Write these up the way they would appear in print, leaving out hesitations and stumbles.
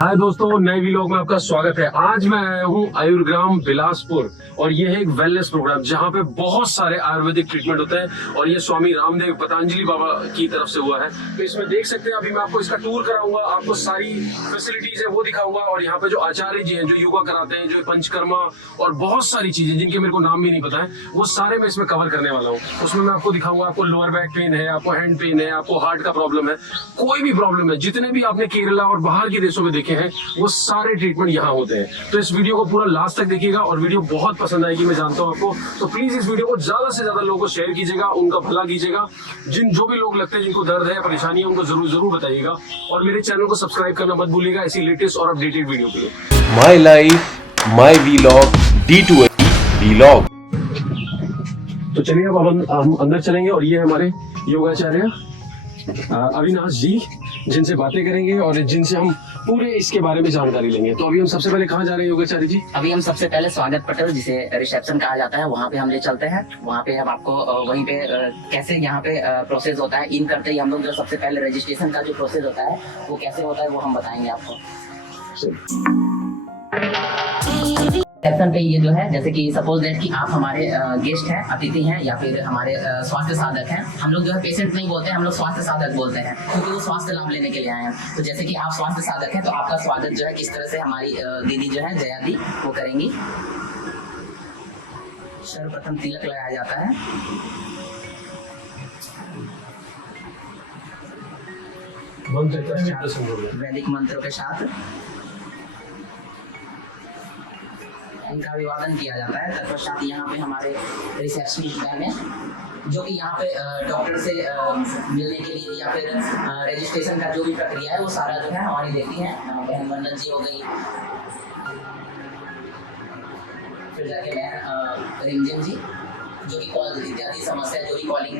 हाय दोस्तों, नए वीलॉग में आपका स्वागत है। आज मैं आया हूँ आयुर्ग्राम बिलासपुर और ये है एक वेलनेस प्रोग्राम जहाँ पे बहुत सारे आयुर्वेदिक ट्रीटमेंट होते हैं और ये स्वामी रामदेव पतंजलि बाबा की तरफ से हुआ है। तो इसमें देख सकते हैं, अभी मैं आपको इसका टूर कराऊंगा, आपको सारी फैसिलिटीज है वो दिखाऊंगा और यहाँ पे जो आचार्य जी हैं जो योगा कराते हैं, जो पंचकर्मा और बहुत सारी चीजें जिनके मेरे को नाम भी नहीं पता है, वो सारे मैं इसमें कवर करने वाला हूँ। उसमें मैं आपको दिखाऊंगा, आपको लोअर बैक पेन है, आपको हैंड पेन है, आपको हार्ट का प्रॉब्लम है, कोई भी प्रॉब्लम है, जितने भी आपने केरला और बाहर के देशों में देखे हैं वो सारे ट्रीटमेंट यहाँ होते हैं। तो इस वीडियो को पूरा लास्ट तक देखिएगा और वीडियो बहुत पसंद आएगी, मैं जानता हूँ आपको। तो प्लीज इस वीडियो को ज्यादा से ज्यादा लोगों को शेयर कीजिएगा, उनका भला कीजिएगा। जो भी लोग लगते हैं जिनको दर्द है, परेशानी है, उनको जरूर बताइएगा और मेरे चैनल को सब्सक्राइब करना मत भूलिएगा ऐसी लेटेस्ट और अपडेटेड वीडियो के लिए। My life my vlog D2 vlog. तो चलिए अब हम अंदर चलेंगे और ये हमारे योगाचार्य अविनाश जी, जिनसे बातें करेंगे और जिनसे हम पूरे इसके बारे में जानकारी लेंगे। तो अभी हम सबसे पहले कहाँ जा रहे हैं योगाचार्य जी? अभी हम सबसे पहले स्वागत पटल, जिसे रिसेप्शन कहा जाता है, वहाँ पे हम ले चलते हैं। वहाँ पे हम आपको वहीं पे कैसे यहाँ पे प्रोसेस होता है, इन करते ही हम लोग जो सबसे पहले रजिस्ट्रेशन का जो प्रोसेस होता है वो कैसे होता है वो हम बताएंगे आपको। रिसेप्शन पे ये जो है, जैसे कि सपोज दैट कि आप हमारे गेस्ट हैं, अतिथि हैं या फिर हमारे स्वास्थ्य साधक हैं। हम लोग जो है पेशेंट नहीं बोलते हैं, हम लोग स्वास्थ्य साधक बोलते हैं क्योंकि वो स्वास्थ्य लाभ लेने के लिए आए हैं। तो जैसे कि आप स्वास्थ्य साधक हैं तो आपका स्वागत जो है किस तरह से हमारी दीदी जो है जया दी वो करेंगी। सर्वप्रथम तिलक लगाया जाता है। वैदिक मंत्रों के साथ इनका अभिवादन किया जाता है। तत्पश्चात यहाँ पे हमारे रिसेप्शनिस्ट मैम है जो कि यहाँ पे डॉक्टर से मिलने के लिए या फिर रजिस्ट्रेशन का जो भी प्रक्रिया है वो सारा जो है हमारी देखती है। बहन वंदन जी हो गई, फिर जाके मैं रिमझिम जी जो कि कॉल इत्यादि समस्या जो भी कॉलिंग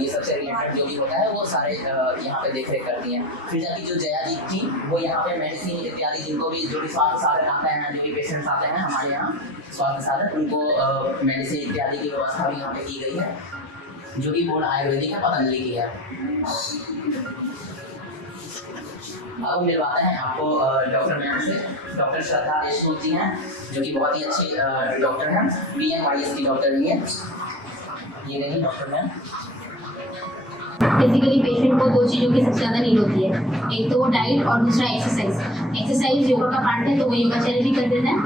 ये सबसे रिलेटेड जो भी होता है वो सारे यहाँ पे देख रेख करती हैं। फिर जाके जो जया जी थी वो यहाँ पे मेडिसिन इत्यादि जिनको भी जो भी स्वास्थ्य साधक आते हैं, जो भी पेशेंट्स आते हैं हमारे यहाँ स्वास्थ्य साधक, उनको मेडिसिन इत्यादि की व्यवस्था भी यहाँ पे की गई है जो कि बोर्ड आयुर्वेदिक है, पतंजलि की है। अब मिलवाते हैं आपको डॉक्टर मैम से। डॉक्टर श्रद्धा देशमुख जी हैं जो कि बहुत ही अच्छी डॉक्टर हैं, BMIS की डॉक्टर भी है। ये नहीं डॉक्टर मैम। बेसिकली पेशेंट को दो चीज़ों की सबसे ज़्यादा नीड होती है, एक तो वो डाइट और दूसरा एक्सरसाइज। एक्सरसाइज योगा का पार्ट है तो वो योगाचार्य भी कर देते हैं,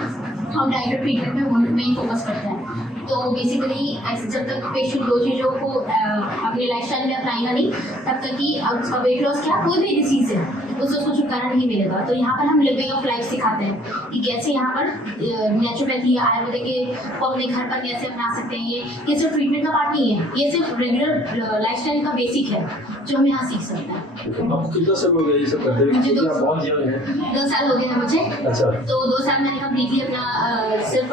हम डाइट और ट्रीटमेंट में वो मेन फोकस करते हैं। तो बेसिकली जब तक पेशेंट दो चीज़ों को अपने लाइफस्टाइल में अपनाएगा नहीं तब तक कि उसका वेट लॉस क्या कोई भी डिसीज़ है उसको छुटकारा नहीं मिलेगा। तो यहाँ पर हम लिविंग ऑफ लाइफ सिखाते हैं कि कैसे यहाँ पर नेचुरोपैथी या आयुर्वेदिक के को अपने घर पर कैसे अपना सकते हैं। ये सिर्फ ट्रीटमेंट का पार्ट नहीं है, ये सिर्फ रेगुलर लाइफस्टाइल का बेसिक है जो हम यहाँ सीख सकते हैं। आपको कितना समय हो गया ये सब करते हुए? मुझे बहुत यंग है। 2 साल हो गए हैं मुझे। अच्छा। तो 2 साल मैंने कम्प्लीटली अपना सिर्फ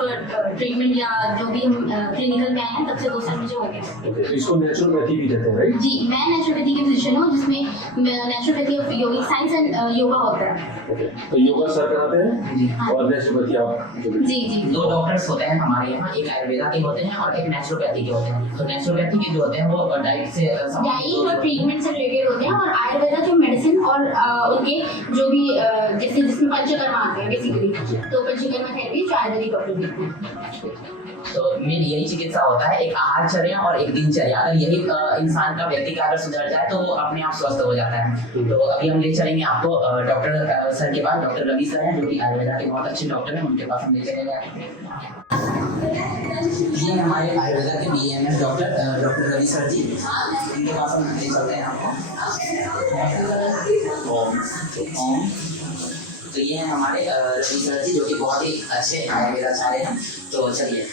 ट्रीटमेंट या जो भी हम क्लिनिकल में आए हैं तब से 2 साल मुझे हो गए। तो इसको नेचुरोपैथी भी कहते हैं, राइट? जी, मैं नेचुरोपैथी के फिजिशियन हूँ जिसमें naturopathy of yogic science and yoga होता है। ओके, तो योगा सर कराते हैं जी और नेचुरोपैथी आप? जी। 2 डॉक्टर्स होते हैं हमारे यहाँ, एक आयुर्वेदा के होते हैं और एक नेचुरोपैथी के होते हैं। तो नेचुरोपैथी के जो होते हैं वो डाइट से डाइट और ट्रीटमेंट से रिलेटेड होते हैं और आयुर्वेदा जो मेडिसिन और उनके जो भी जैसे जिसमें पंचकर्मा आते हैं बेसिकली, तो पंचकर्मा थेरेपी जो आयुर्वेदिक डॉक्टर देखते हैं। तो मेन यही चिकित्सा होता है, एक आहारचर्या और एक दिनचर्या। अगर यही इंसान का व्यक्ति का अगर सुधर जाए तो वो अपने आप स्वस्थ हो जाता है। तो अभी हम ले चलेंगे आपको डॉक्टर सर के पास। डॉक्टर रवि सर हैं जो कि आयुर्वेदा के बहुत अच्छे डॉक्टर हैं, उनके पास हम ले चलेंगे। ये हमारे आयुर्वेदा के BMS डॉक्टर रवि सर जी, इनके पास हम ले चलते हैं आपको। ओम। तो ये हैं हमारे रवि सर जी जो कि बहुत ही अच्छे आयुर्वेदाचार्य हैं। तो चलिए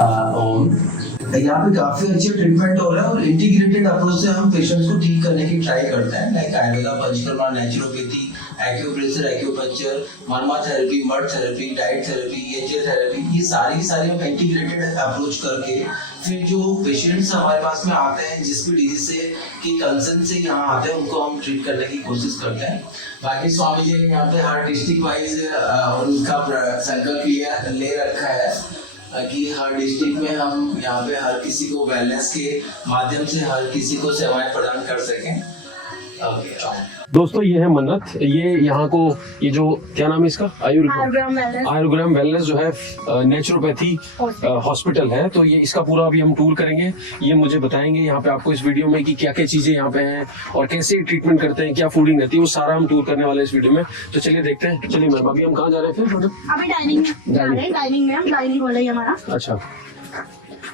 यहाँ पे काफी अच्छे ट्रीटमेंट हो रहा है और इंटीग्रेटेड अप्रोच से हम पेशेंट्स को ठीक करने की ट्राई करते हैं, like Ayurveda, panchakarma, naturopathy, acupressure, acupuncture, मर्मा therapy, mud therapy, diet therapy, EHA therapy, ये सारी हम इंटीग्रेटेड अप्रोच करके फिर जो पेशेंट्स हमारे पास में आते हैं जिस भी डिजीज से की कंसर्न से यहाँ आते हैं उनको हम ट्रीट करने की कोशिश करते हैं। बाकी स्वामी जी ने यहाँ पे हर डिस्ट्रिक्ट वाइज उनका संकल्प ले रखा है कि हर डिस्ट्रिक्ट में हम यहाँ पे हर किसी को वेलनेस के माध्यम से हर किसी को सेवाएं प्रदान कर सकें। दोस्तों ये है मन्नत, ये यहाँ को ये जो क्या नाम है इसका आयुर्ग्राम वेलनेस जो है नेचुरोपैथी हॉस्पिटल है, तो ये इसका पूरा अभी हम टूर करेंगे। ये मुझे बताएंगे यहाँ पे आपको इस वीडियो में कि क्या क्या चीजें यहाँ पे हैं और कैसे ट्रीटमेंट करते हैं, क्या फूडिंग रहती है, वो सारा हम टूर करने वाले हैं इस वीडियो में। तो चलिए देखते हैं। चलिए मैम, अभी हम कहाँ जा रहे हैं फिर? अभी डाइनिंग में जा रहे हैं। डाइनिंग में हम डाइनिंग हो रही है हमारा। अच्छा,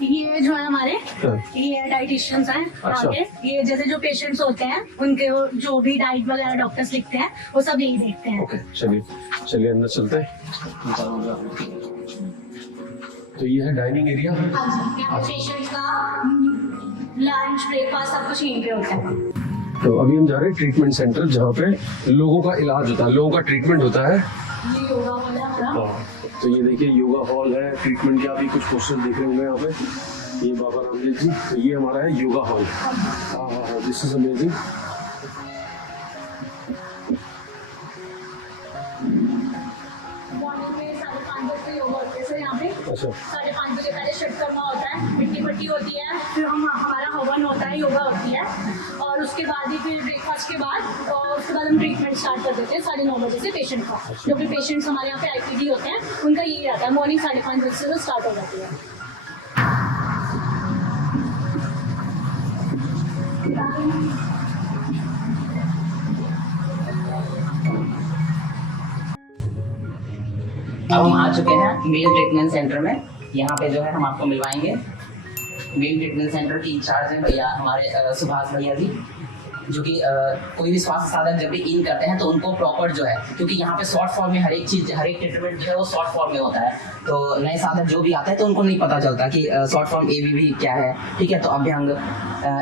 ये जो है हमारे हाँ। ये डाइटिशियंस हैं। अच्छा। आगे ये जैसे जो पेशेंट्स होते हैं उनके जो भी डाइट वगैरह डॉक्टर्स लिखते हैं वो सब यही देखते हैं। ओके, चलिए चलिए अंदर चलते हैं। तो ये है डाइनिंग एरिया। हाँ जी, यहाँ पे पेशेंट्स का लंच ब्रेकफास्ट सब कुछ यहीं पे होता है। तो अभी हम जा रहे हैं ट्रीटमेंट सेंटर, जहाँ पे लोगों का इलाज होता है, लोगों का ट्रीटमेंट होता है। ये योगा हॉल है हमारा। हाँ, तो ये देखिए योगा हॉल है, ट्रीटमेंट के आप भी कुछ पोस्टर देख रहे होंगे यहाँ पे। ये बाबा रामदेव जी, तो ये हमारा है योगा हॉल। हाँ हाँ हाँ, दिस इज अमेजिंग। मॉर्निंग में 5:30 बजे योगा होता है सर यहाँ पे। अच्छा, 5:30 बजे पहले शिफ्ट करना होता है, मिट्टी पट्टी होती है, फिर हमारा हवन होता है, योगा होती है, और उसके बाद ही फिर ब्रेकफास्ट के बाद और उसके बाद हम ट्रीटमेंट स्टार्ट कर देते हैं 9:30 बजे से पेशेंट का। जो भी पेशेंट्स हमारे यहाँ पे आईपीडी होते हैं उनका यही रहता है, मॉर्निंग 5:30 बजे से स्टार्ट हो जाती है। अब हम आ चुके हैं मील ट्रीटमेंट सेंटर में। यहाँ पे जो है हम आपको मिलवाएंगे मील ट्रीटमेंट सेंटर की इंचार्ज हैं भैया हमारे सुभाष भैया जी, जो कि कोई भी स्वास्थ्य साधक जब भी इन करते हैं तो उनको प्रॉपर जो है, क्योंकि यहाँ पे शॉर्ट फॉर्म में हर एक चीज, हर एक ट्रीटमेंट जो है वो शॉर्ट फॉर्म में होता है, तो नए साधक जो भी आते हैं तो उनको नहीं पता चलता कि शॉर्ट फॉर्म ABB क्या है, ठीक है, तो अभ्यंग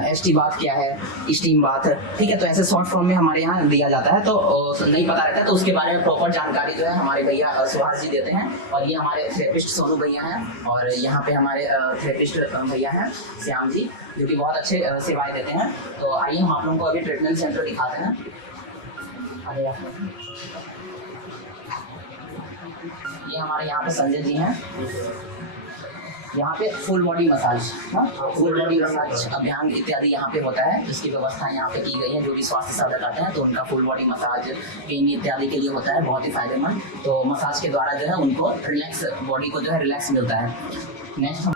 ST बाथ क्या है, स्टीम बाथ, ठीक है, तो ऐसे शॉर्ट फॉर्म में हमारे यहाँ दिया जाता है, तो नहीं पता रहता है, तो उसके बारे में प्रॉपर जानकारी जो है हमारे भैया सुभाष जी देते हैं। और ये हमारे थेरेपिस्ट सोनू भैया हैं, और यहाँ पे हमारे थेरेपिस्ट भैया हैं श्याम जी, जो कि बहुत अच्छे सेवाएं देते हैं। तो आइए हम आप लोगों को अभी ट्रीटमेंट सेंटर दिखाते हैं। आइए आप। ये हमारे यहाँ पे संजय जी हैं। यहाँ पे full body massage, full body massage अभ्यंग इत्यादि यहाँ पे होता है, इसकी व्यवस्था यहाँ पे की गई है। जो भी स्वास्थ्य साधक आते हैं तो उनका फुल बॉडी मसाज पेन इत्यादि के लिए होता है, बहुत ही फायदेमंद। तो मसाज के द्वारा जो है उनको रिलैक्स, बॉडी को जो है रिलैक्स मिलता है। नेक्स्ट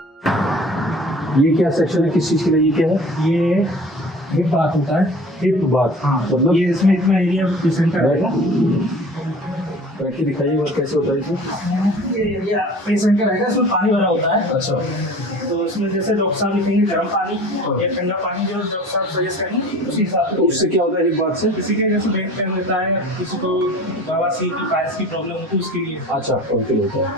ये क्या सेक्शन है, किस चीज के लिए? ये क्या है? ये हिप बात होता है। हिप बात। हाँ, मतलब ये इसमें इतना एरिया पेशेंट का रहेगा। बैठ के दिखाइए और कैसे होता है इसमें? ये एरिया पेशेंट का रहेगा, इसमें पानी भरा होता है। अच्छा, तो इसमें जैसे डॉक्टर साहब लिखेंगे गर्म पानी या ठंडा पानी, जो डॉक्टर साहब सजेस्ट करेंगे उसी हिसाब से। तो उससे क्या होता है हिप बात से? किसी के जैसे बैक पेन रहता है, किसी को बवासीर की पाइल्स की प्रॉब्लम होती है, उसके लिए। अच्छा, कंट्रोल होता है,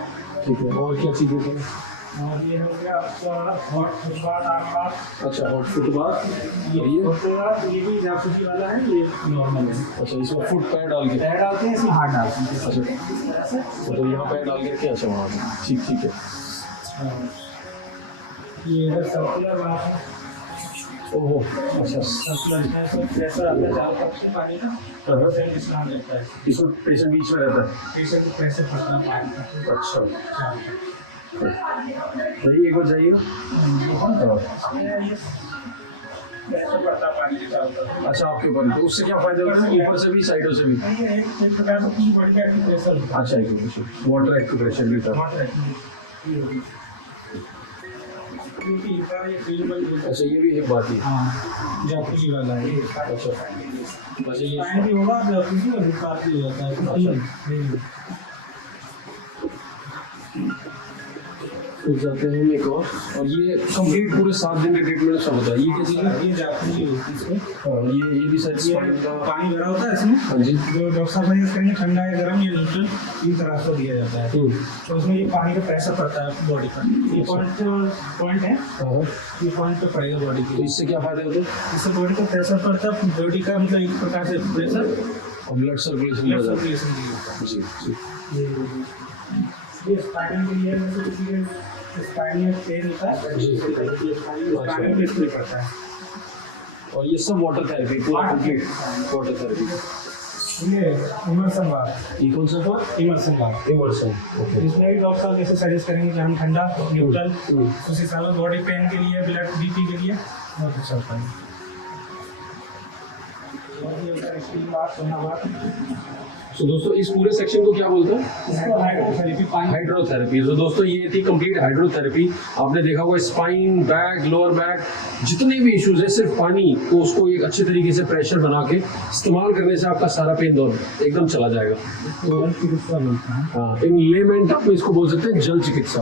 ठीक है। और क्या चीज़ होती है? और ये हो गया आपका हॉट फुटबाथ, आर्म बाथ। अच्छा, हॉट फुटबाथ। ये होता है, ये भी जासूसी वाला है, ये नॉर्मल है। अच्छा, इसमें फुट पैर डाल के? पैर डालते हैं, इसमें हाथ डालते हैं। अच्छा, तो यहाँ पैर डाल के क्या? अच्छा, वहाँ पे ठीक ठीक है। ये इधर सर्कुलर वहाँ है। ओहो, अच्छा। सर्कुलर है, इसमें प्रेशर आता है चारों तरफ से पानी का, और फिर स्नान रहता है। इसमें पेशेंट बीच में रहता है? प्रेशर को प्रेशर पड़ता है पानी का। अच्छा, चारों तरफ। नहीं एक बार जाइए। प्रेशर पड़ता है पानी के चारों तरफ। अच्छा, आपके ऊपर। तो उससे क्या फायदा होता है? ऊपर से भी, साइडों से भी? ये एक प्रकार से पूरी बॉडी का एक्यूप्रेशर होता है। अच्छा, एक्यूप्रेशर, वाटर एक्यूप्रेशर भी था। अच्छा, ये भी हिप बात ही। हाँ, जासूसी वाला है ये। अच्छा, अच्छा, ये पानी भी होगा, जासूसी और बुखार भी होता है। फिर जाते हैं हम एक और ये कंप्लीट पूरे 7 दिन के ट्रीटमेंट सब होता है। ये क्या चीज़ है? ये जासूसी होती है इसमें। हाँ, ये भी साइड ये पानी भरा होता है इसमें। हाँ जी। जो डॉक्टर साहब सजेस्ट करेंगे ठंडा या गर्म या न्यूट्रल, तीन तरह से दिया जाता है। तो उसमें ये पानी का प्रेशर पड़ता है बॉडी पर। ये पॉइंट है, हाँ, ये पॉइंट पे पड़ेगा बॉडी तो की। इससे क्या फायदा होता है? इससे बॉडी का प्रेशर पड़ता है, बॉडी का मतलब एक प्रकार से प्रेशर और ब्लड सर्कुलेशन बढ़ जाता है। जी जी। ये स्पाइनल के लिए, जैसे किसी के स्पाइनल पेन होता है, स्पाइनल पे इसलिए पड़ता है। और ये सब वाटर थेरेपी, पूरा कंप्लीट वाटर थेरेपी। ये इमर्सन बाथ। ये कौन सा था? Immersion bath. इमर्सन। ओके। इसमें भी डॉक्टर साहब जैसे सजेस्ट करेंगे कि हम ठंडा, न्यूट्रल, उसी हिसाब से बॉडी पेन के लिए, ब्लड BP के लिए बहुत अच्छा होता है। और ये होता है स्टीम बाथ, सोना बाथ। तो दोस्तों इस पूरे सेक्शन को क्या बोलते हैं? इसको हाइड्रोथेरेपी, पानी हाइड्रोथेरेपी। तो दोस्तों ये थी कंप्लीट हाइड्रोथेरेपी। आपने देखा होगा स्पाइन, बैक, लोअर बैक, जितने भी इश्यूज है, सिर्फ पानी को उसको एक अच्छे तरीके से प्रेशर बना के इस्तेमाल करने से आपका सारा पेन दर्द एकदम चला जाएगा। तो चिकित्सा बोलते हैं। हाँ, इन लेमेंट आप इसको बोल सकते हैं जल चिकित्सा।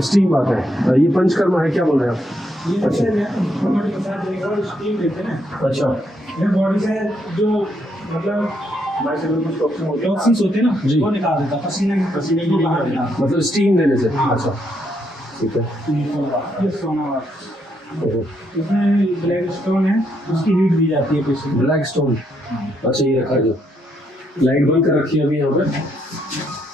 स्टीम बात है, ये पंचकर्मा है, क्या बोल रहे हैं आप? ये जैसे छोटे मसाज देने के बाद स्टीम देते हैं ना, अच्छा ये बॉडी से जो मतलब टॉक्सिन्स होते हैं ना, जी। वो निकाल देता है, पसीने को बाहर निकाल देता मतलब स्टीम देने से। हाँ। अच्छा ठीक है। है। ये सोना बाथ, इसमें ब्लैक स्टोन है, उसकी हीट दी जाती है पेशेंट को। ब्लैक स्टोन, अच्छा ये रखा जो लाइट बंद कर रखी है अभी यहाँ पे,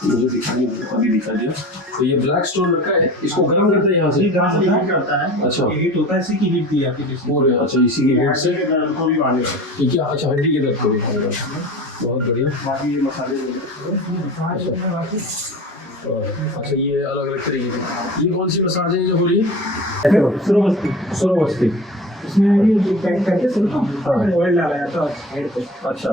मुझे दिखाई अभी दिखा दिया। तो ये ब्लैक स्टोन रखा है, इसको गर्म करते हैं यहाँ से? ये गर्म हीट करता है। अच्छा। ये हीट होता है, इसी की हीट दी जाती है पेशेंट को। पूरे, अच्छा इसी की हेड से को भी मानेगा। ये क्या? अच्छा हड्डी के दर्द को भी खाएगा। बहुत बढ़िया। बाकी ये मसाले अच्छा ये अलग अलग तरीके की, ये कौन सी मसाज है जो हो रही है? सुरोवस्ती। इसमें ये जो पैक करके सिर्फ ऑयल डाला जाता है हेड पे। अच्छा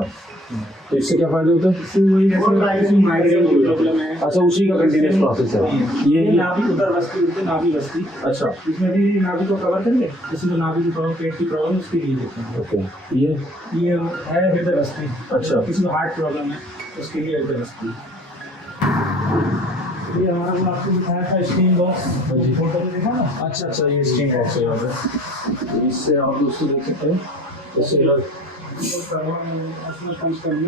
तो इससे क्या फायदे होते हैं? इससे वही जैसे माइग्रेन की प्रॉब्लम है। अच्छा उसी का कंटिन्यूस प्रोसेस है ये नाभि उधर बस्ती बोलते हैं, नाभि बस्ती। अच्छा इसमें भी नाभि को कवर करेंगे, किसी को नाभि की प्रॉब्लम, पेट की प्रॉब्लम, उसके लिए देते हैं। ओके। ये है हृदय बस्ती। अच्छा। किसी को हार्ट प्रॉब्लम है, उसके लिए हृदय बस्ती। ये हमारा वो आपको दिखाया था स्टीम बॉक्स, फोटो में देखा ना। अच्छा अच्छा ये स्टीम बॉक्स है यहाँ पे, तो इससे आप दोस्तों देख सकते हैं इससे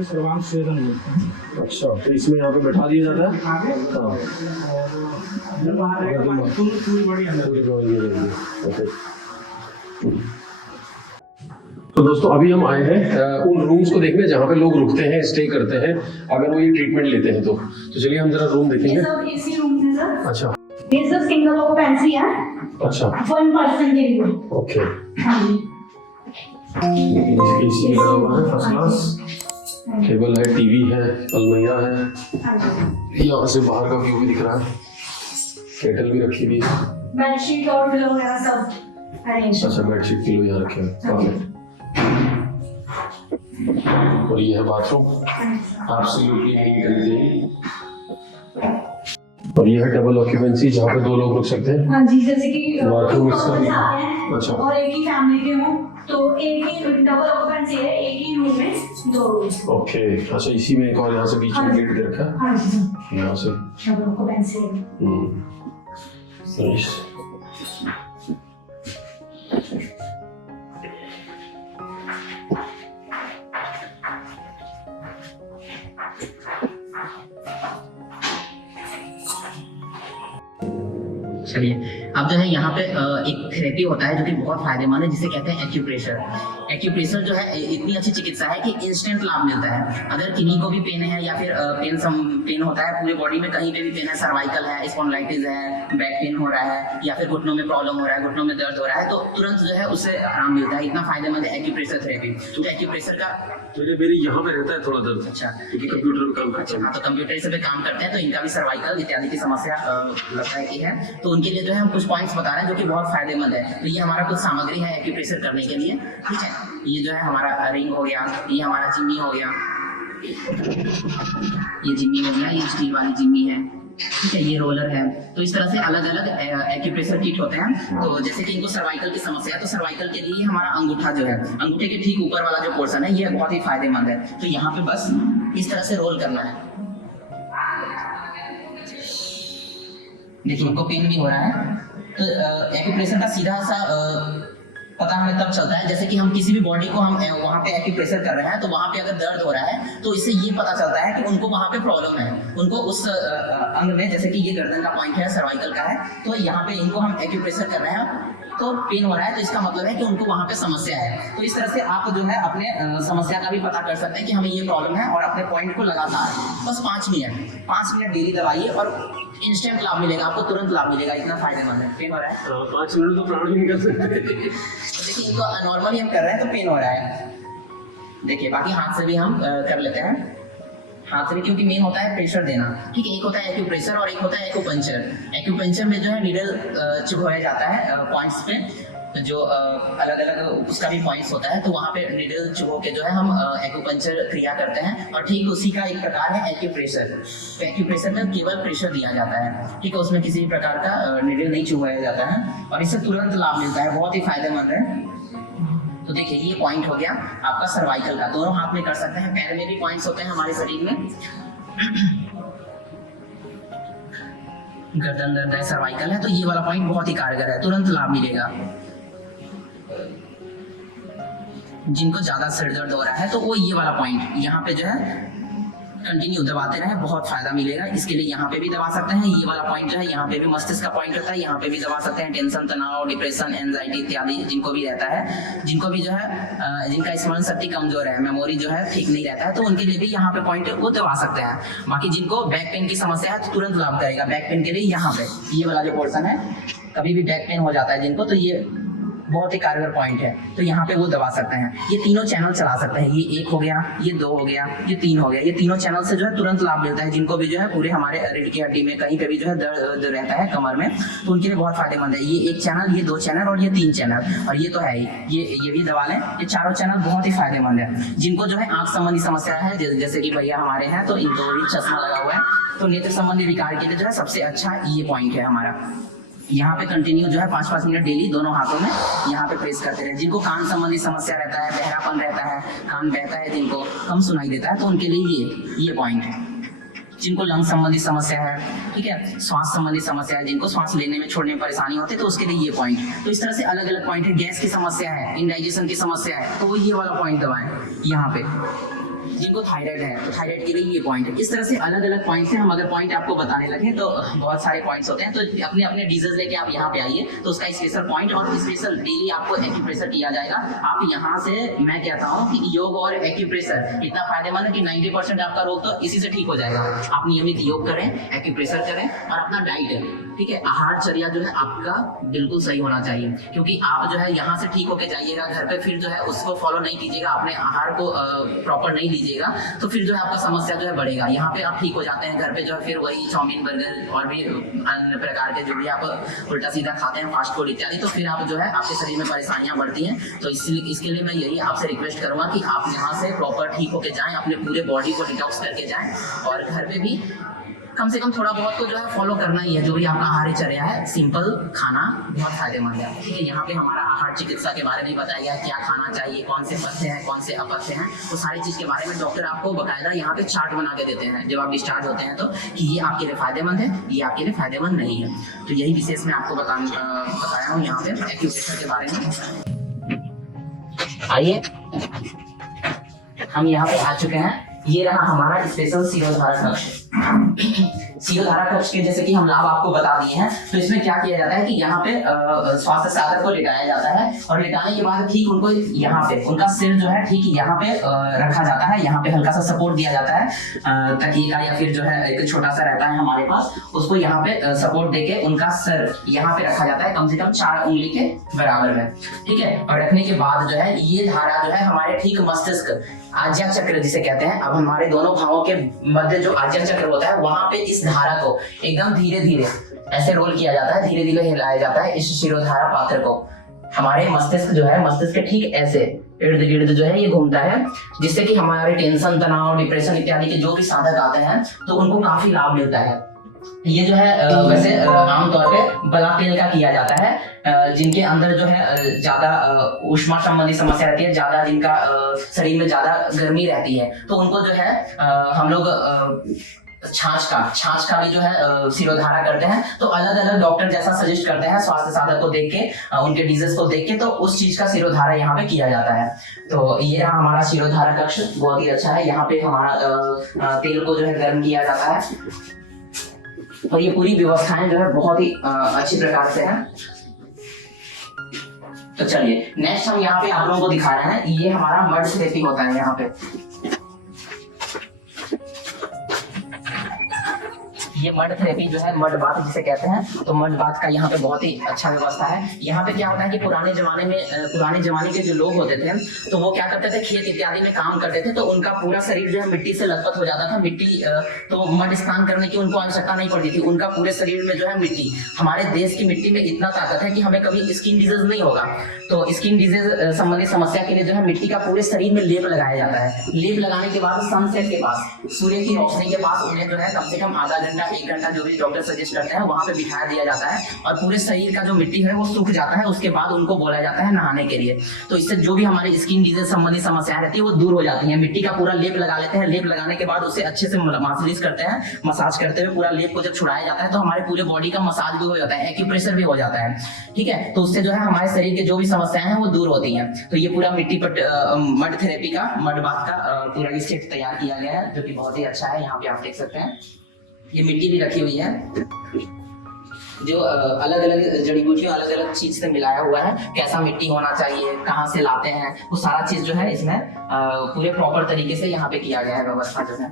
सर्वांग स्वेदन बोलते हैं। अच्छा तो इसमें यहाँ पे बैठा दिया जाता है। आगे हाँ और जब बाहर रहेगा पूरी बड़ी अंदर। ओके। तो दोस्तों अभी हम आए हैं उन रूम्स को देखने जहाँ पे लोग रुकते हैं, स्टे करते हैं अगर वो ये ट्रीटमेंट लेते हैं तो चलिए हम जरा रूम देखेंगे। ये सब एसी रूम है सर। अच्छा ये सब सिंगल ऑक्यूपेंसी है, अच्छा 1% के लिए। ओके। हाँ जी। एसी लगा हुआ है, फर्स्ट क्लास, टेबल है, टीवी है, अलमीरा है, हाँ जी। यहाँ से बाहर का व्यू भी दिख रहा है, केटल भी रखी हुई है। बेडशीट और पिलो वगैरह सब अरेंज। अच्छा बेडशीट पिलो यहाँ रखे हैं, परफेक्ट। और ये है bathroom, absolutely neat and clean. और ये है डबल ऑक्यूपेंसी जहाँ पे 2 लोग रुक सकते हैं। हाँ जी, जैसे कि बाथरूम इसका भी। आते हैं अच्छा। और एक ही फैमिली के हों तो एक ही डबल ऑक्यूपेंसी है, एक ही रूम में 2 रूम। ओके। अच्छा इसी में एक और यहाँ से बीच में गेट दे रखा है, हाँ जी, यहाँ से। डबल ऑक्यूपेंसी है। नाइस। चलिए अब जो है यहाँ पे एक थेरेपी होता है जो कि बहुत फायदेमंद है, जिसे कहते हैं एक्यूप्रेशर। एक्यूप्रेशर जो है इतनी अच्छी चिकित्सा है कि इंस्टेंट लाभ मिलता है। अगर किन्हीं को भी पेन है या फिर पेन होता है पूरे बॉडी में, कहीं पे भी पेन है, सर्वाइकल है, स्पॉन्डिलाइटिस है, बैक पेन हो रहा है या फिर घुटनों में प्रॉब्लम हो रहा है, घुटनों में दर्द हो रहा है, तो तुरंत जो है उससे आराम मिलता है। इतना फायदेमंद है एक्यूप्रेशर थेरेपी। तो एक्यूप्रेशर का मेरे यहाँ पे रहता है थोड़ा दर्द। अच्छा, क्योंकि कंप्यूटर पे काम करता हाँ, तो कंप्यूटर से पे काम करते हैं तो इनका भी सर्वाइकल इत्यादि की समस्या लगता है कि है, तो उनके लिए जो है हम कुछ पॉइंट्स बता रहे हैं जो कि बहुत फायदेमंद है। तो ये हमारा कुछ सामग्री है एक्यूप्रेशर करने के लिए, ठीक है। ये जो है हमारा रिंग हो गया, ये हमारा जिम्मी हो गया, ये जिम्मी हो गया, ये स्टील वाली जिम्मी है, ठीक है, ये रोलर है। तो इस तरह से अलग अलग एक्यूप्रेशर किट होते हैं। तो जैसे कि इनको सर्वाइकल की समस्या है तो सर्वाइकल के लिए हमारा अंगूठा जो है, अंगूठे के ठीक ऊपर वाला जो पोर्शन है, ये बहुत ही फायदेमंद है। तो यहाँ पे बस इस तरह से रोल करना है। देखिए इनको पेन भी हो रहा है, तो एक्यूप्रेशर का सीधा सा पता हमें तब चलता है जैसे कि हम किसी भी बॉडी को हम वहाँ पे एक्यूप्रेशर कर रहे हैं, तो वहाँ पे अगर दर्द हो रहा है तो इससे ये पता चलता है कि उनको वहाँ पे प्रॉब्लम है। उनको उस अंग में, जैसे कि ये गर्दन का पॉइंट है, सर्वाइकल का है, तो यहाँ पे इनको हम एक्यूप्रेशर कर रहे हैं तो पेन हो रहा है, तो इसका मतलब है कि उनको वहाँ पे समस्या है। तो इस तरह से आप जो है अपने समस्या का भी पता कर सकते हैं कि हमें ये प्रॉब्लम है, और अपने पॉइंट को लगातार बस 5 मिनट डेली दबाइए और इंस्टेंट लाभ मिलेगा, आपको तुरंत लाभ मिलेगा। इतना फायदेमंद है। पेन हो रहा है 5 मिनट तो प्राण भी निकल सकते हैं। तो देखिए इनको नॉर्मली हम कर रहे हैं तो पेन हो रहा है, देखिए। बाकी हाथ से भी हम कर लेते हैं, हाथ से भी, क्योंकि मेन होता है प्रेशर देना, ठीक है। एक होता है एक्यूप्रेशर और एक होता है एक्यूपंक्चर। एक्यूपंक्चर में जो है नीडल चुभवाया जाता है पॉइंट्स पे, जो अलग अलग उसका भी पॉइंट्स होता है, तो वहाँ पे निडल चुभो के जो है हम एक्यूपंक्चर क्रिया करते हैं। और ठीक उसी का एक प्रकार है एक्यूप्रेशर। तो एक्यूप्रेशर में केवल प्रेशर दिया जाता है, ठीक है, उसमें किसी भी प्रकार का निडल नहीं चुभाया जाता है और इससे तुरंत लाभ मिलता है, बहुत ही फायदेमंद है। तो देखिए ये पॉइंट हो गया आपका सर्वाइकल का, दोनों हाथ में कर सकते हैं, पैर में भी पॉइंट्स होते हैं हमारे शरीर में। गर्दन दर्द है, सर्वाइकल है, तो ये वाला पॉइंट बहुत ही कारगर है, तुरंत लाभ मिलेगा। जिनको ज्यादा सिर दर्द हो रहा है तो वो ये वाला पॉइंट यहाँ पे जो है कंटिन्यू दबाते रहे, बहुत फायदा मिलेगा। इसके लिए यहाँ पे भी दबा सकते हैं, ये वाला पॉइंट जो है यहाँ पे भी मस्तिष्क का पॉइंट होता है, यहाँ पे भी दबा सकते हैं। टेंशन, तनाव, डिप्रेशन, एंजाइटी इत्यादि जिनको भी रहता है, जिनको भी जो है जिनका स्मरण शक्ति कमजोर है, मेमोरी जो है ठीक नहीं रहता है, तो उनके लिए भी यहाँ पे पॉइंट वो दबा सकते हैं। बाकी जिनको बैक पेन की समस्या है तो तुरंत लाभ करेगा। बैक पेन के लिए यहाँ पे ये वाला जो पोर्सन है, कभी भी बैक पेन हो जाता है जिनको, तो ये बहुत ही कारगर पॉइंट है, तो यहाँ पे वो दबा सकते हैं। ये तीनों चैनल चला सकते हैं, ये 1 हो गया, ये 2 हो गया, ये 3 हो गया। ये तीनों चैनल से जो है तुरंत लाभ मिलता है। जिनको भी जो है पूरे हमारे रीढ़ की हड्डी में कहीं पे भी जो है दर्द रहता है कमर में, तो उनके लिए बहुत फायदेमंद है। ये 1 चैनल, ये 2 चैनल और ये 3 चैनल, और ये तो है ही, ये भी दबा लें। ये चारों चैनल बहुत ही फायदेमंद है। जिनको जो है आंख संबंधी समस्या है, जैसे कि भैया हमारे हैं, तो इनको भी चश्मा लगा हुआ है, तो नेत्र संबंधी विकार के लिए जो है सबसे अच्छा ये पॉइंट है हमारा। यहाँ पे कंटिन्यू जो है 5-5 मिनट डेली दोनों हाथों में यहाँ पे प्रेस करते रहे। जिनको कान संबंधी समस्या रहता है, बहरापन रहता है, कान बहता है, जिनको कम सुनाई देता है, तो उनके लिए ये पॉइंट है। जिनको लंग संबंधी समस्या है, ठीक है, श्वास संबंधी समस्या है, जिनको श्वास लेने में छोड़ने में परेशानी होती है, तो उसके लिए ये पॉइंट। तो इस तरह से अलग अलग पॉइंट है। गैस की समस्या है, इंडाइजेशन की समस्या है, तो वो ये वाला पॉइंट दबाएं यहाँ पे। जिनको थायराइड है तो थायराइड के लिए ये पॉइंट है। इस तरह से अलग अलग पॉइंट है। हम अगर पॉइंट आपको बताने लगे तो बहुत सारे पॉइंट्स होते हैं, तो अपने अपने डिजीज लेके आप यहाँ पे आइए, तो उसका स्पेशल पॉइंट और स्पेशल डेली आपको एक्यूप्रेशर किया जाएगा। आप यहाँ से, मैं कहता हूँ कि योग और एक्यूप्रेशर इतना फायदेमंद है कि 90% आपका रोग तो इसी से ठीक हो जाएगा। आप नियमित योग करें, एक्यूप्रेशर करें, और अपना डाइट, ठीक है, आहारचर्या जो है आपका बिल्कुल सही होना चाहिए, क्योंकि आप जो है यहाँ से ठीक होके जाइएगा घर पे, फिर जो है उसको फॉलो नहीं कीजिएगा, अपने आहार को प्रॉपर नहीं लीजिएगा, तो फिर जो है आपका समस्या जो है बढ़ेगा। यहाँ पे आप ठीक हो जाते हैं, घर पे जो है फिर वही चाउमीन, बर्गर और भी अन्य प्रकार के जो भी आप उल्टा सीधा खाते हैं, फास्ट फूड इत्यादि, तो फिर आप जो है आपके शरीर में परेशानियां बढ़ती हैं। तो इसके लिए मैं यही आपसे रिक्वेस्ट करूंगा कि आप यहाँ से प्रॉपर ठीक होके जाएं, अपने पूरे बॉडी को डिटॉक्स करके जाएं, और घर पे भी कम से कम थोड़ा बहुत तो जो है फॉलो करना ही है। जो भी आपका आहारचर्या है, सिंपल खाना बहुत फायदेमंद है, ठीक है। यहाँ पे हमारा आहार चिकित्सा के बारे में बताया गया है, क्या खाना चाहिए, कौन से पथ्य हैं, कौन से अपथ्य हैं, वो सारी चीज के बारे में डॉक्टर आपको बकायदा यहाँ पे चार्ट बना के देते हैं जब आप डिस्चार्ज होते हैं, तो कि ये आपके लिए फायदेमंद है, ये आपके लिए फायदेमंद नहीं है। तो यही विशेष मैं आपको बताया हूँ यहाँ पे एक्यूप्रेशर के बारे में। आइए हम यहाँ पे आ चुके हैं। ये रहा हमारा स्पेशल शिरोधारा कक्ष। शिरोधारा कक्ष के जैसे कि हम लाभ आपको बता दिए हैं, तो इसमें क्या किया जाता है कि यहाँ पे स्वास्थ्य साधक को लिटाया जाता है, और लिटाने के बाद ठीक उनको यहाँ पे उनका सिर जो है ठीक यहाँ पे रखा जाता है। यहाँ पे हल्का सा सपोर्ट दिया जाता है तकिए का, या फिर जो है एक छोटा सा रहता है हमारे पास, उसको यहाँ पे सपोर्ट देके उनका सर यहाँ पे रखा जाता है, कम से कम 4 उंगली के बराबर में, ठीक है। और रखने के बाद जो है ये धारा जो है हमारे ठीक मस्तिष्क, आज्ञा चक्र जिसे कहते हैं, अब हमारे दोनों भावों के मध्य जो आज्ञा चक्र होता है, वहां पे इस धारा को एकदम धीरे धीरे ऐसे रोल किया जाता है, धीरे धीरे हिलाया जाता है इस शिरोधारा पात्र को। हमारे मस्तिष्क जो है, मस्तिष्क के ठीक ऐसे इर्द गिर्द जो है ये घूमता है, जिससे कि हमारे टेंशन, तनाव, डिप्रेशन इत्यादि के जो भी साधक आते हैं तो उनको काफी लाभ मिलता है। ये जो है वैसे आमतौर पे बला तेल का किया जाता है। जिनके अंदर जो है ज्यादा ऊष्मा संबंधी समस्या रहती है, ज्यादा जिनका शरीर में ज्यादा गर्मी रहती है, तो उनको जो है हम लोग छाछ का भी जो है शिरोधारा करते हैं। तो अलग अलग डॉक्टर जैसा सजेस्ट करते हैं स्वास्थ्य साधक को देख के, उनके डिजीज को देख के, तो उस चीज का शिरोधारा यहाँ पे किया जाता है। तो ये रहा हमारा शिरोधारा कक्ष, बहुत ही अच्छा है। यहाँ पे हमारा तेल को जो है गर्म किया जाता है, और ये पूरी व्यवस्थाएं जो है बहुत ही अच्छी प्रकार से है। तो चलिए नेक्स्ट हम यहाँ पे आप लोगों को दिखा रहे हैं, ये हमारा मर्ड थेरेपी होता है। यहाँ पे ये मड थेरेपी जो है, मड बाथ जिसे कहते हैं, तो मड बाथ का यहाँ पे बहुत ही अच्छा व्यवस्था है। यहाँ पे क्या होता है कि पुराने जमाने के जो लोग होते थे तो वो क्या करते थे, खेत इत्यादि में काम करते थे, तो उनका पूरा शरीर जो है मिट्टी से लथपथ हो जाता था। मिट्टी तो मड स्नान करने की उनको आवश्यकता नहीं पड़ती थी, उनका पूरे शरीर में जो है मिट्टी, हमारे देश की मिट्टी में इतना ताकत है कि हमें कभी स्किन डिजीज नहीं होगा। तो स्किन डिजीज संबंधी समस्या के लिए जो है मिट्टी का पूरे शरीर में लेप लगाया जाता है। लेप लगाने के बाद सनसेट के पास, सूर्य की रोशनी के पास उन्हें जो है कम से कम आधा घंटा 1 घंटा जो भी डॉक्टर सजेस्ट करते हैं वहां पे बिठाया दिया जाता है, और पूरे शरीर का जो मिट्टी है वो सूख जाता है। उसके बाद उनको बोला जाता है नहाने के लिए। तो इससे जो भी हमारी स्किन डिजीज संबंधी समस्याएं रहती है वो दूर हो जाती है। मिट्टी का पूरा लेप लगा लेते हैं, लेप लगाने के बाद उसे अच्छे से मालिश करते हैं, मसाज करते हुए पूरा लेप को जब छुड़ाया जाता है तो हमारे पूरे बॉडी का मसाज भी हो जाता है, एक्यूप्रेशर भी हो जाता है, ठीक है। तो उससे जो है हमारे शरीर के जो भी समस्याएं हैं वो दूर होती हैं। तो ये पूरा मिट्टी पर मड थेरेपी का, मड बाथ का पूरा ये सेट तैयार किया गया है, जो कि बहुत ही अच्छा है। यहाँ पे आप देख सकते हैं ये मिट्टी भी रखी हुई है, जो अलग अलग जड़ी बूटियों अलग अलग चीज से मिलाया हुआ है। कैसा मिट्टी होना चाहिए, कहाँ से लाते हैं, वो सारा चीज जो है इसमें पूरे प्रॉपर तरीके से यहाँ पे किया गया है, व्यवस्था जो है।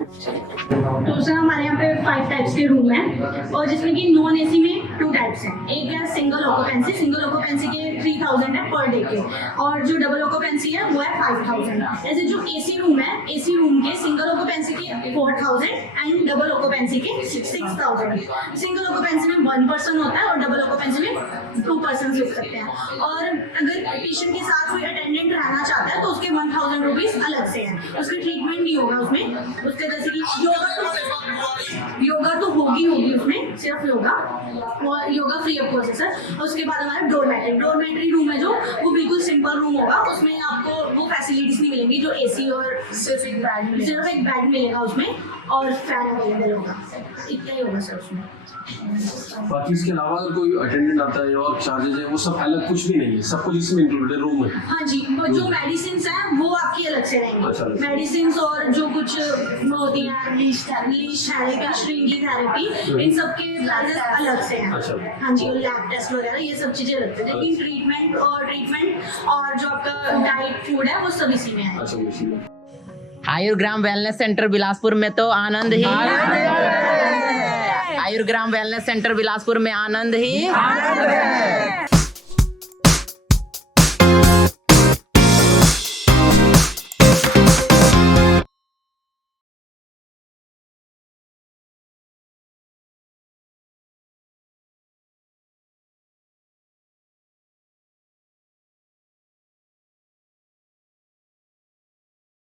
तो सर हमारे यहाँ पे 5 टाइप्स के रूम हैं, और जिसमें कि नॉन एसी में 2 टाइप्स हैं। एक है सिंगल ऑक्यूपेंसी के 3000 है पर डे के, और जो डबल ऑक्यूपेंसी है वो है 5000। ऐसे जो एसी रूम है, एसी रूम के सिंगल ऑक्यूपेंसी के 4000 एंड डबल ऑक्यूपेंसी के 6000। सिंगल ऑक्यूपेंसी में 1 पर्सन होता है और डबल ऑक्यूपेंसी में 2 पर्सन रुक सकते हैं। और अगर पेशेंट के साथ कोई अटेंडेंट रहना चाहता है तो उसके 1000 रुपीज अलग से है, उसका ट्रीटमेंट नहीं होगा उसमें। उसके जैसे कि योगा तो होगी उसमें, सिर्फ योगा, और योगा फ्री ऑफ कॉस्ट है सर। उसके बाद हमारा डोरमेट्री रूम है, जो वो बिल्कुल सिंपल रूम होगा, उसमें आपको वो फैसिलिटीज नहीं मिलेंगी जो एसी, और सिर्फ एक बेड मिलेगा उसमें, और फैन अवेलेबल होगा, इतना ही होगा सर उसमें। बाकी इसके अलावा अगर कोई अटेंडेंट आता है और चार्जेज है वो सब अलग कुछ भी नहीं है, सब कुछ इसमें इंक्लूडेड है रूम में? हाँ जी, जो मेडिसिन हैं वो आपकी अलग से रहेंगी। मेडिसिन और जो कुछ होती है लीश थेरेपी, श्रिंकिंग थेरेपी, इन सब के प्राइसेस अलग से हैं। हाँ जी, और लैब टेस्ट वगैरह ये सब चीजें अलग से, लेकिन ट्रीटमेंट और जो आपका डाइट फूड है वो सब इसी में है। आयुर्ग्राम वेलनेस सेंटर बिलासपुर में तो आनंद ही, आयुर्ग्राम वेलनेस सेंटर बिलासपुर में आनंद ही।